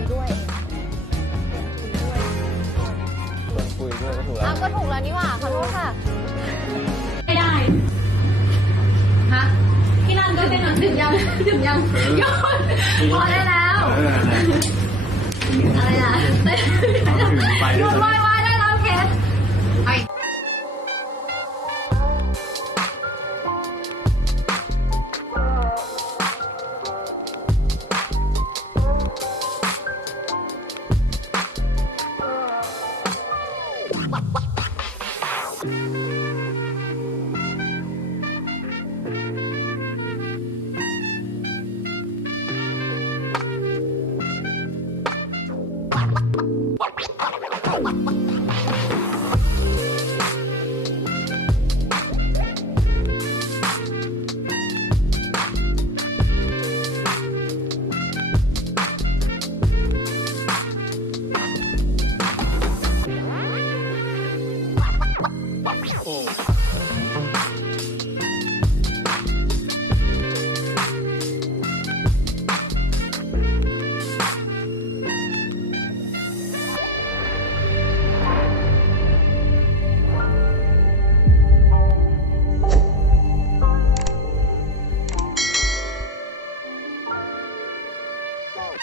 ยด้วยชวนคุยด้วยชวนคุยด้วยก็ถูกแล้อ้าววก็ถูกแล้วนี่หว่าขอโทษค่ะ ไม่ได้ ฮะ พี่นันก็เป็นหนังถึงยัง ถึงยังยอดพอได้แล้ว อะไรอะไ What? Oh.